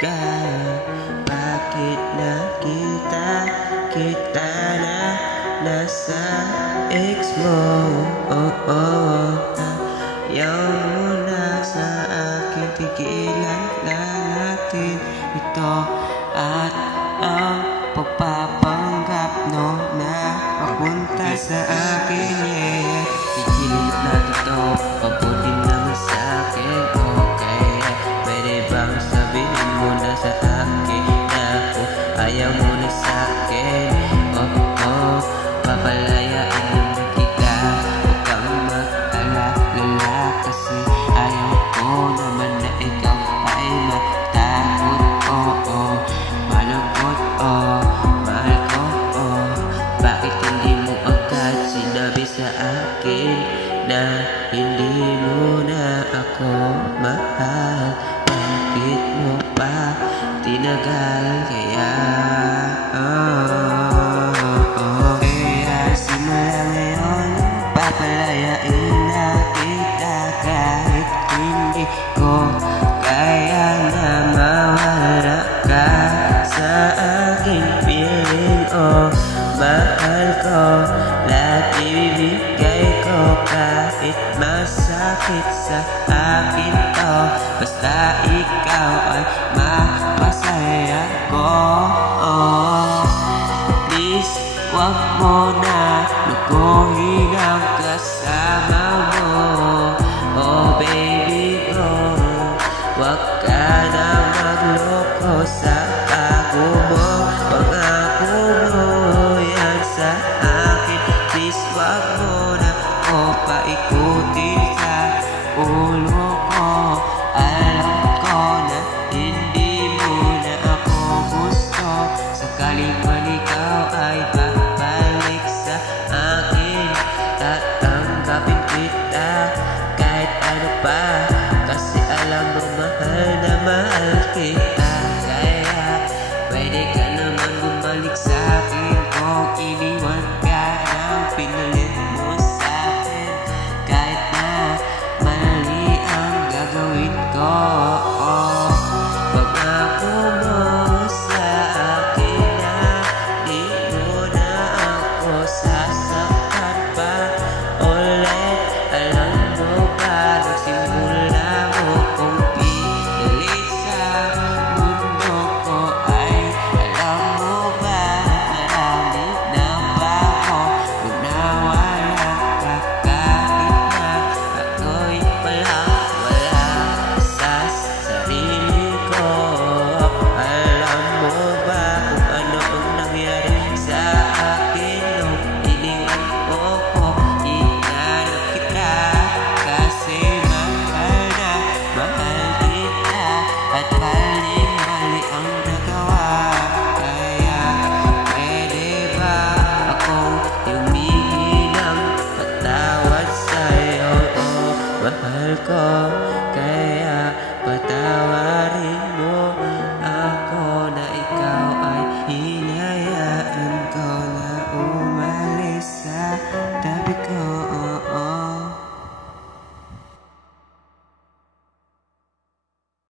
ka? Bakit nakita kita na nasa ex mo? Ayaw mo na sa akin, tigilan na natin ito. At ang pagpapanggap na papunta sa akin, yeah. Isilip natin to, pabuti naman sa akin, okay. Pwede bang sabihin mo na sa akin na kung ayaw mo na sa akin? Papalayain mo kita, huwag kang mag-alala, kasi ayaw ko naman na ikaw ay matakot. Malungkot, mahal ko, bakit hindi mo agad sinabi sa akin na hindi mo na ako mahal? Bakit mo pa tinagal? Kaya simula ngayon papalayain na kita, kahit hindi ko kaya na mawala ka sa aking piling. Mahal ko, lahat ibibigay ko, kahit masakit sa akin to, basta ikaw ay mapasaya ko. Please, wag mo na lukuhin ang kasama mo. Baby ko, wag ka na magloko sa bago mo. Pangako mo yan sa akin. Please, wag mo na ako paikutin sa ulo ko. Alam ko na hindi mo na ako gusto. Sakaling man ikaw ay babalik sa akin, tatanggapin kita kahit ano pa.